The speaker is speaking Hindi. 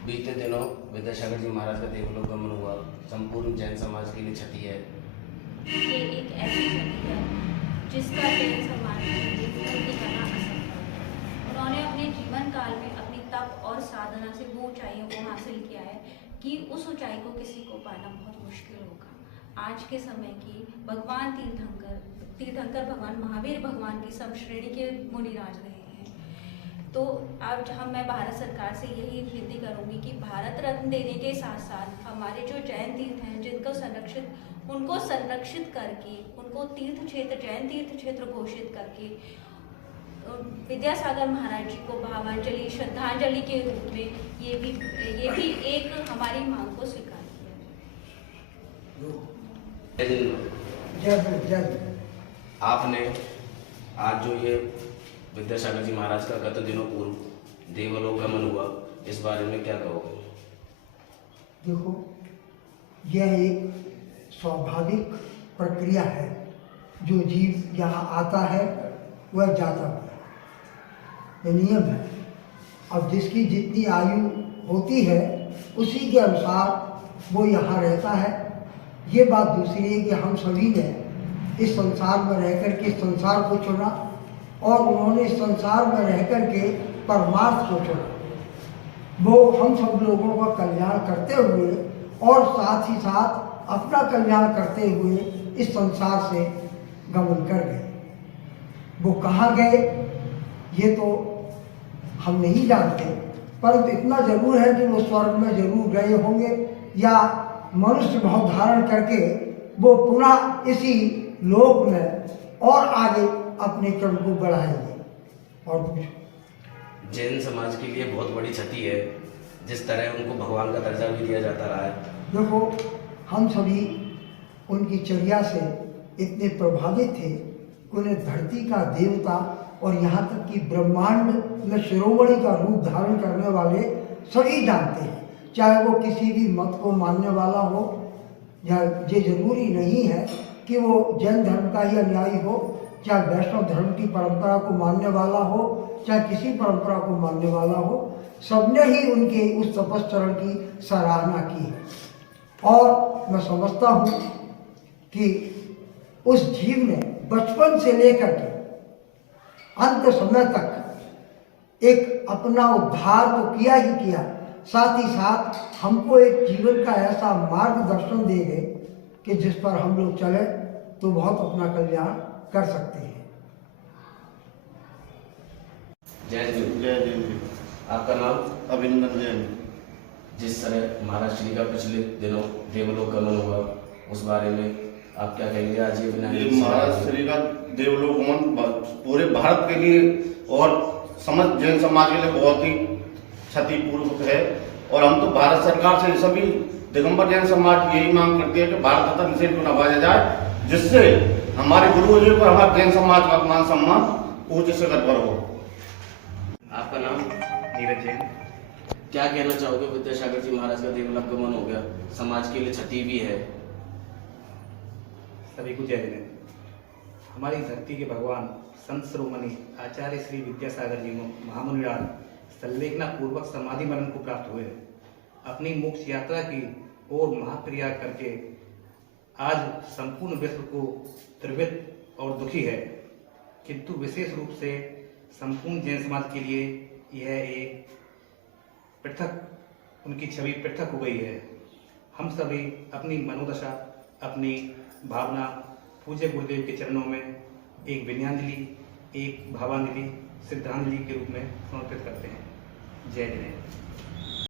बीते दिनों विद्यासागर जी महाराज का देवलोक गमन हुआ, संपूर्ण जैन समाज के लिए क्षति है। ये एक ऐसी क्षति है जिसका जैन समाज के लिए पूर्ति करना असंभव है। उन्होंने अपने जीवन काल में अपनी तप और साधना से वो ऊंचाइयों को हासिल किया है कि उस ऊंचाई को किसी को पाना बहुत मुश्किल होगा। आज के समय की भगवान तीर्थंकर भगवान महावीर भगवान की सब श्रेणी के मुनिराज रहे हैं। तो अब मैं भारत सरकार से यही विनती करूंगी कि भारत रत्न देने के साथ साथ हमारे जो जैन तीर्थ हैं उनको संरक्षित करके उनको जैन तीर्थ क्षेत्र घोषित करके विद्यासागर महाराज जी को भावांजलि श्रद्धांजलि के रूप में ये भी एक हमारी मांग को स्वीकार किया। जय आपने आज जो ये विद्यासागर जी महाराज का गत दिनों पूर्व देवलोक गमन हुआ, इस बारे में क्या कहोगे? देखो, यह एक स्वाभाविक प्रक्रिया है। जो जीव यहाँ आता है वह जाता है, यह नियम है। अब जिसकी जितनी आयु होती है उसी के अनुसार वो यहाँ रहता है। ये बात दूसरी है कि हम सभी ने इस संसार में रहकर के संसार को चुना और उन्होंने इस संसार में रहकर के परमार्थ को चुना। वो हम सब लोगों का कल्याण करते हुए और साथ ही साथ अपना कल्याण करते हुए इस संसार से गमन कर गए। वो कहाँ गए ये तो हम नहीं जानते, परंतु इतना जरूर है कि वो स्वर्ग में जरूर गए होंगे या मनुष्य भाव धारण करके वो पुनः इसी लोक में और आगे अपने क्रम को बढ़ाएंगे। और पूछो। जैन समाज के लिए बहुत बड़ी क्षति है, जिस तरह उनको भगवान का दर्जा भी दिया जाता रहा है। देखो, हम सभी उनकी चर्या से इतने प्रभावित थे कि उन्हें धरती का देवता और यहाँ तक कि ब्रह्मांड में शिरोमणि का रूप धारण करने वाले सभी जानते हैं। चाहे वो किसी भी मत को मानने वाला हो, या ये जरूरी नहीं है कि वो जैन धर्म का ही अनुयायी हो, चाहे वैष्णव धर्म की परंपरा को मानने वाला हो, चाहे किसी परंपरा को मानने वाला हो, सबने ही उनके उस तपश्चरण की सराहना की है। और मैं समझता हूँ कि उस जीव ने बचपन से लेकर के अंत समय तक एक अपना उद्धार तो किया ही किया, साथ ही साथ हमको एक जीवन का ऐसा मार्गदर्शन दे गए कि जिस पर हम लोग चले तो बहुत अपना कल्याण कर सकते हैं। जय जी। जय जी। आपका नाम? अभिनंदन जैन। जिस तरह महाराज श्री का पिछले दिनों देवलोक गमन हुआ, उस बारे में आप क्या कहेंगे? आज ये महाराज श्री का देवलोक गमन पूरे भारत के लिए और समस्त जैन समाज के लिए बहुत ही क्षतिपूर्वक है। और हम तो भारत सरकार से सभी दिगंबर जैन समाज यही मांग करते हैं कि भारत रत्न निषेध को नभाया जाए, जिससे हमारे गुरुओं पर हमारे जैन समाज का मान सम्मान ऊंच शिखर पर हो। आपका नाम? नीरज जैन। क्या कहना चाहोगे? विद्यासागर जी महाराज का देवलोक गमन हो गया, समाज के लिए क्षति भी है। सभी को जय जय। हमारी धरती के भगवान संत शिरोमणि आचार्य श्री विद्यासागर जी महामुनिराज संलेखना पूर्वक समाधि मरण को प्राप्त हुए। अपनी मोक्ष यात्रा की ओर महाक्रिया करके आज संपूर्ण विश्व को द्रवित और दुखी है, किंतु विशेष रूप से संपूर्ण जैन समाज के लिए यह एक पृथक, उनकी छवि पृथक हो गई है। हम सभी अपनी मनोदशा, अपनी भावना पूज्य गुरुदेव के चरणों में एक विनयाञ्जलि, एक भावांजलि, श्रद्धांजलि के रूप में समर्पित करते हैं। जय जय।